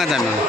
வாங்க சாமி.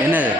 என்னது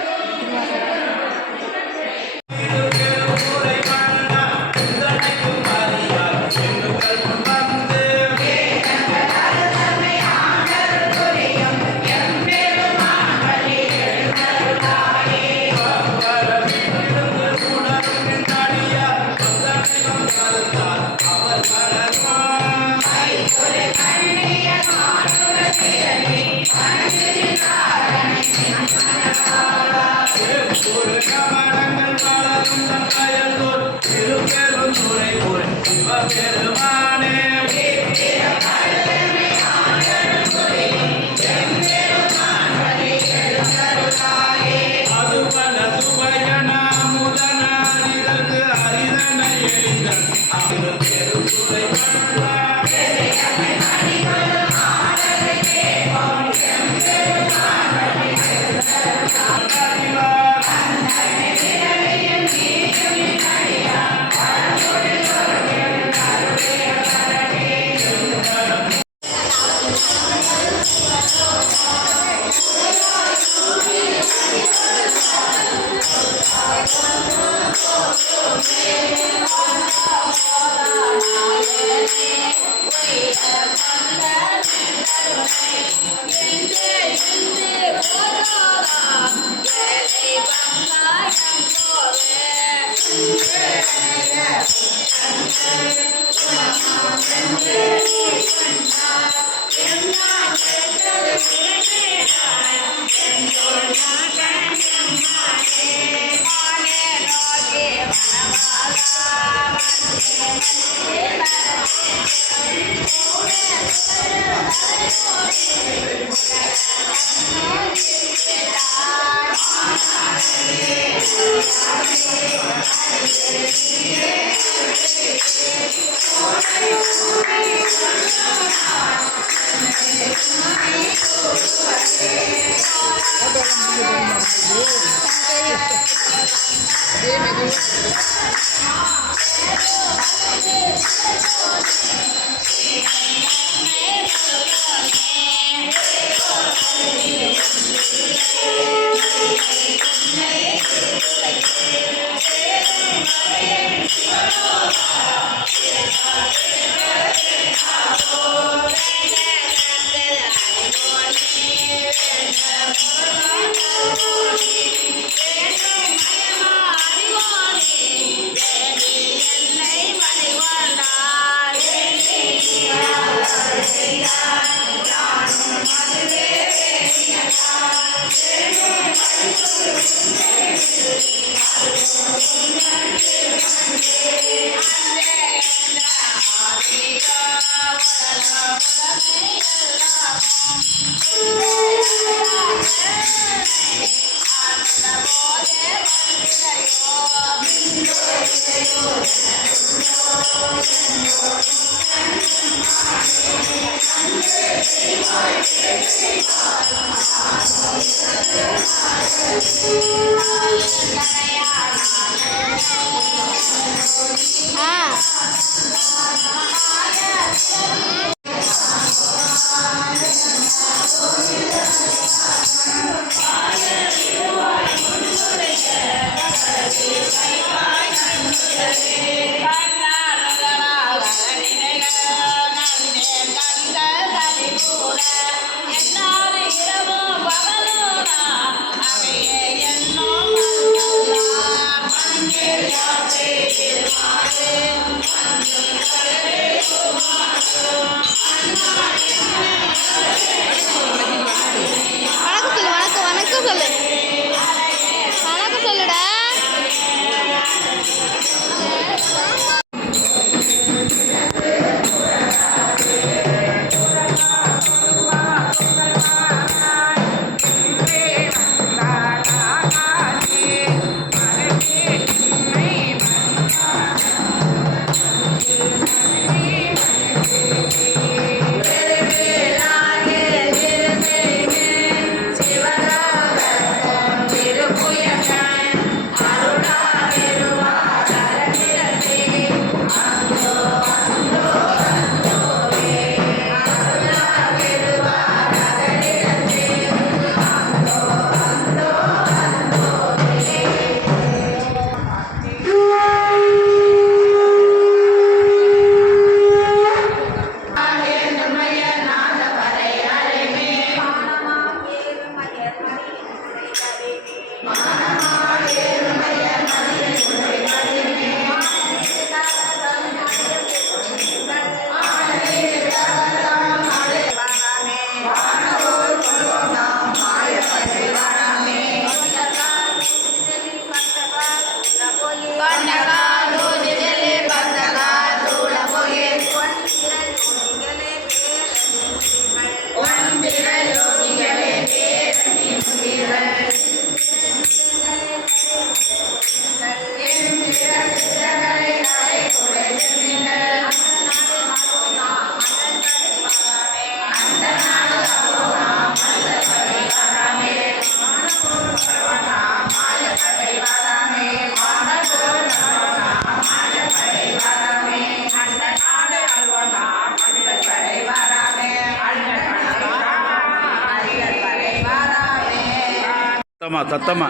தத்தமா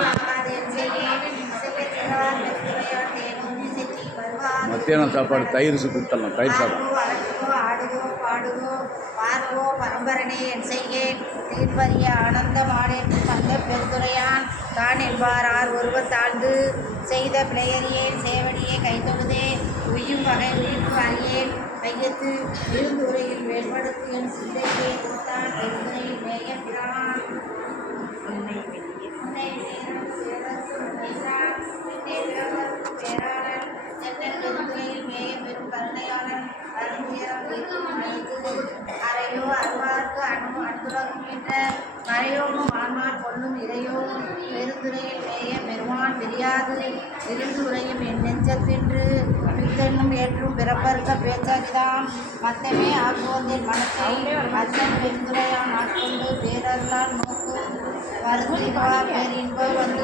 மத்தியானம் சாப்பாடு தயிர் கொடுத்துடலாம். தயிர் சாதம். பார்வோ பரம்பரனே என் செய்கேன் தீர்ப்பறிய ஆனந்தமானே தந்த பெருந்துரையான் தான் என்பார் ஆர் ஒருவர் தாழ்ந்து செய்த பிழையறியேன் சேவடியே கைத்தொழுதே உயும் வகை உயிர்ப்பு அறியேன் கையத்து இருந்து உரையில் வேறுபடுத்து என் சிந்தையே கொடுத்தான் பெருந்துரையில் மேய பிரான் பேராளன் பெருந்துரையில் மேய பெரும் கருணையாளன் அறையோ அருவார்க்கு அன்புலகும் என்ற மறையோமும் ஆன்மான் கொள்ளும் இறையோமும் பெருந்துரையில் மேய பெருமான் தெரியாது இருந்து உரையும் என் நெஞ்சத்தின்று பித்தென்னும் ஏற்றும் பிறப்பற்க பேச்சாகிதான் மத்தமே ஆக்குவதின் மனத்தை அச்சன் பெருந்துரையான் ஆட்கொண்டு பேரருளால் நோக்கு வருந்திவா பேரின்பம் வந்து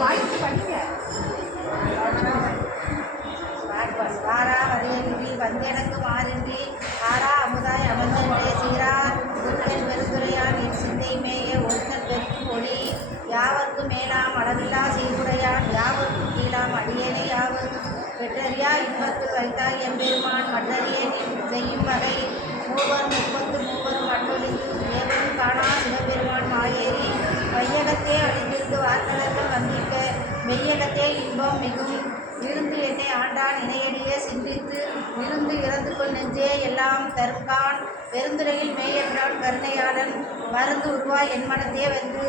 வாரா வரையின்றி வந்தெனக்கு மாறின்றி ஆரா அமுதாய் அமர்ந்தே சீரார் துர்க்கன் பெருந்துரையான் என் சிந்தை மேய ஒருத்தன் பெருக்கும் ஒளி யாவர்க்கும் மேலாம் அளவில்லா சீருடையான் யாவர்க்கும் கீழாம் அடியேனே யாவது பெற்றறியா இன்பத்தில் வைத்தாய் எம்பெருமான் மற்றறியேன் செய்யும் வகை மூவர் 33 மற்றொழித்து தேவரும் காணா சிவபெருமான் மாயேறி வையகத்தே அழிந்திருந்து வார்த்தலர்கள் வந்து தவம் மிகும் இருந்து என்னை ஆண்டான் இணையடியே சிந்தித்து இருந்து இறந்து கொள் நெஞ்சே எல்லாம் தருங்கான் பெருந்துறையில் மேயபிரான் கருணையாளன் மருந்து உருவாய் என் மனத்தே வந்து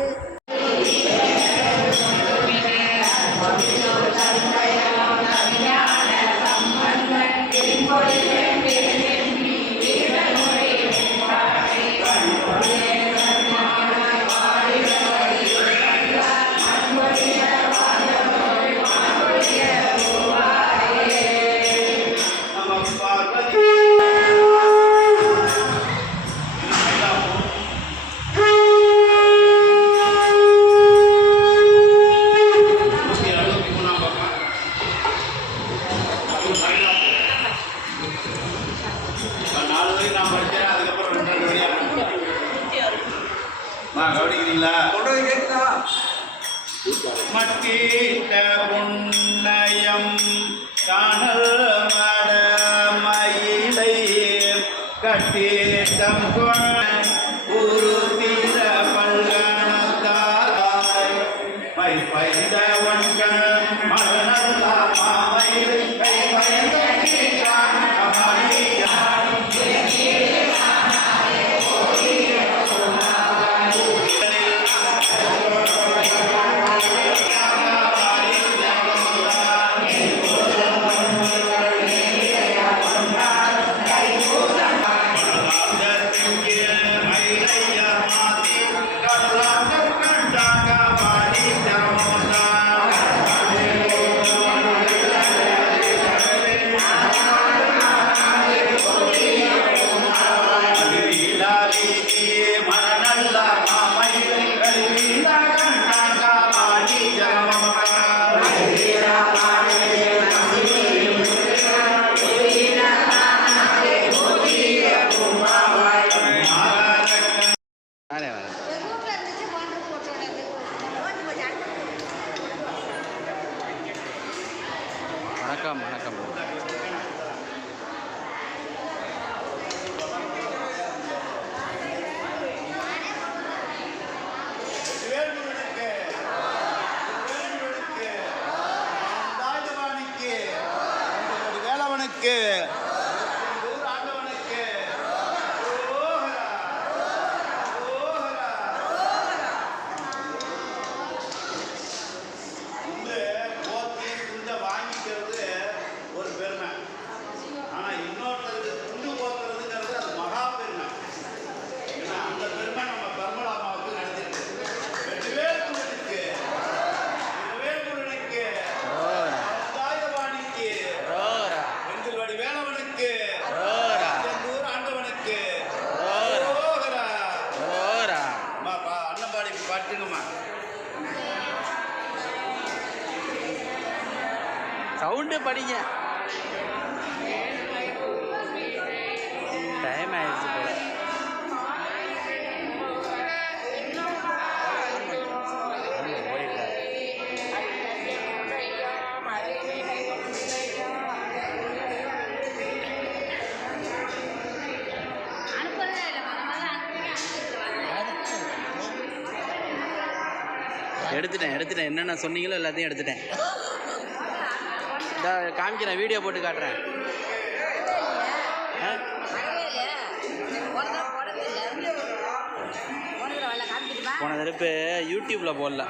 கவனிக்கிறீங்களா? மக்கீட்ட புன்னயம் காணல் மட மயிலை கட்டீட்டம் ஒரு தீர பல்கணத்தாய் மை பைந்தவன் கண் மரணல்லா மாமயிலை கை பயந்த வணக்கம் வணக்கம். வேலவனுக்கு சவுண்டு படிங்க. டைம் ஆயிடுச்சு போல. எடுத்துட்டேன் என்னென்ன சொன்னீங்களோ எல்லாத்தையும் எடுத்துட்டேன். காமிக்கிறேன், வீடியோ போட்டு காட்டுறேன். போன தடவை யூடியூப்ல போடல.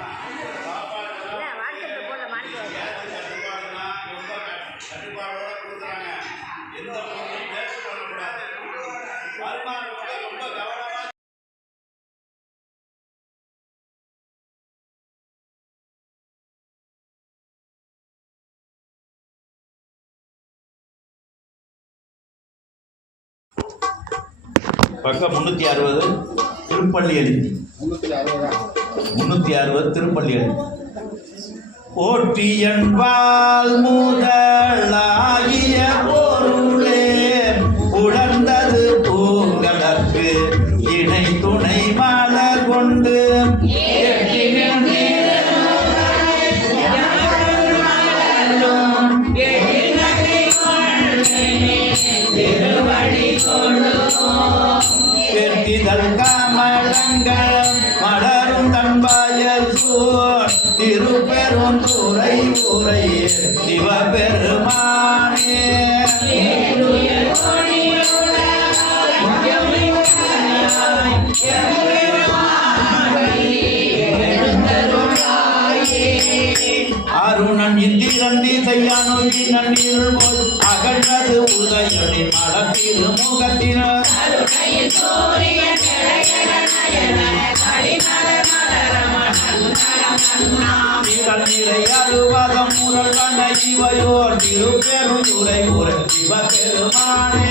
பக்கம் 360 திருப்பள்ளி எழுதி 360 திருப்பள்ளி எழுதி போற்றியன்பால் முதலாகிய பொருளே உடந்தது பூங்கலக்கு இணை துணை மலர் கொண்டு கமலங்கள் மலரும் தன்பாய திருப்பெருந்துறையான் பெருந்துரை உரை சிவபெருமானே அருணன் இந்திரன் திசையானோ நன்னீர் போல் அகன்றது உதயனின் மலத்திரு முகத்தினர் நிறை அறுபதம் முரல் கண்ண இவையோர் திருப்பெருந்துரை உரை சிவபெருமானே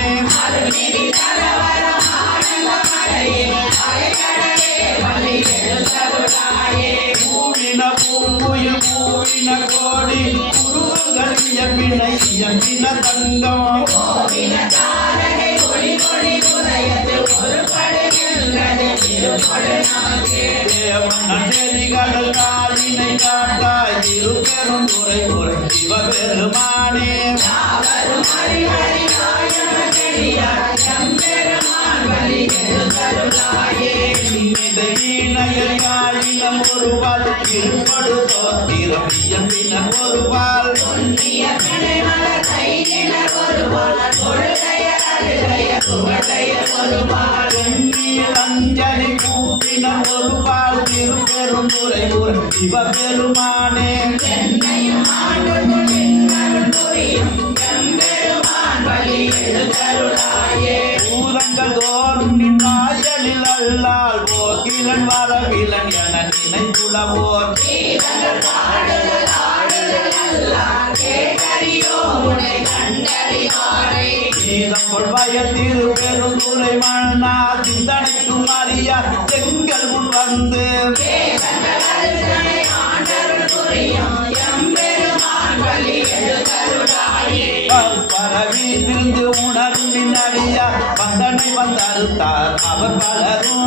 பூவின பூங்குயில் பூவின கோடி குருவங்கள் இயம்பினை இயம்பின தங்கம் தேவனடிகள் காலினை காட்டாய் திருப்பெருந்துரை உரை சிவபெருமானே காலினம் ஒருவாள் இருப்படுதோ திரவியம் ஒருவாள் அஞ்சலி கூப்பின ஒருவாள் திருப்பெருந்துரை உரை சிவபெருமானே பூதங்கள் தோறும் நின்னாயலில் அல்லால் போக்கிலன் வரவிலன் என நினைப்புலவோர் கீதம் கொள்வாய திருப்பெருந்துரை மன்னா சிந்தனைக்கும் அறியா செங்கல் முன் வந்து பரவி திருந்து உணர்வின் அடியா வந்தனை வந்தறுத்தார் அவர் பலரும்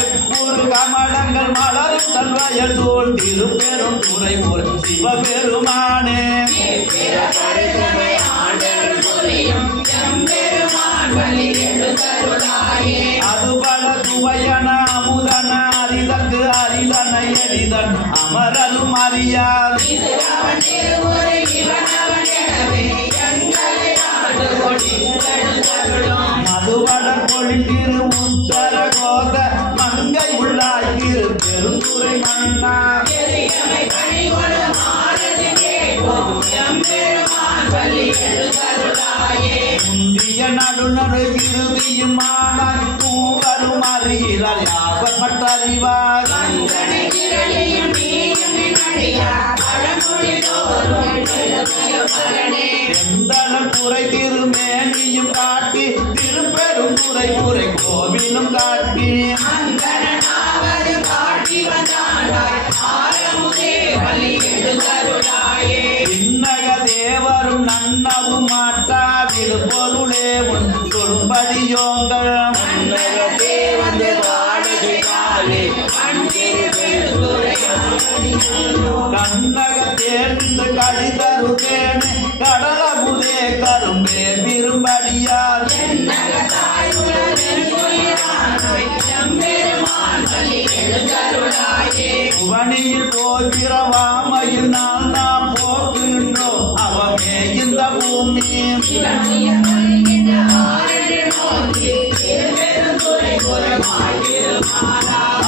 எப்பூர் கமலங்கள் மலரும் தன்வயல் தோல் திருப்பெருந்துரை உரை சிவபெருமானே அது பல துவையன அமுதன அரிதற்கு அரிதன எரிதன் அமரரும் அறியார் மதுவட பொழிந்திரு உத்தர கோத மங்கை உள்ளாய் திரு பெருந்துரை மன்னா முந்திய நடுநடு இறுதியும் ஆனாய் மூவரும் அறிகிறார் யாவர் மற்றறிவார் எந்தளம் துறை திருமேனியும் காட்டி திருப்பெருந்துரை உரை கோவிலும் காட்டி இன்னக தேவரும் நன்னவும் மாட்டாவிரு பொருளே உன் தொழும்படியோங்கள் கண்ணக தேர்ந்து கடிதருதேனே கடலபுதே கரும்பே விரும்படியார் புவனியில் போகிறவாமையில் நாம் போக்குகின்றோம் அவமே இந்த பூமி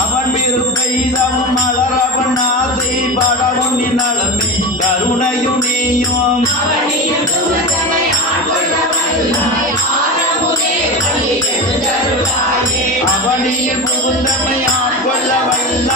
அவன் விருப்பெய்தவும் மலரவன் ஆசை படவும் நலமே கருணையும் நீயும் அவனியில் புகுந்தமை ஆட்கொள்ள வல்ல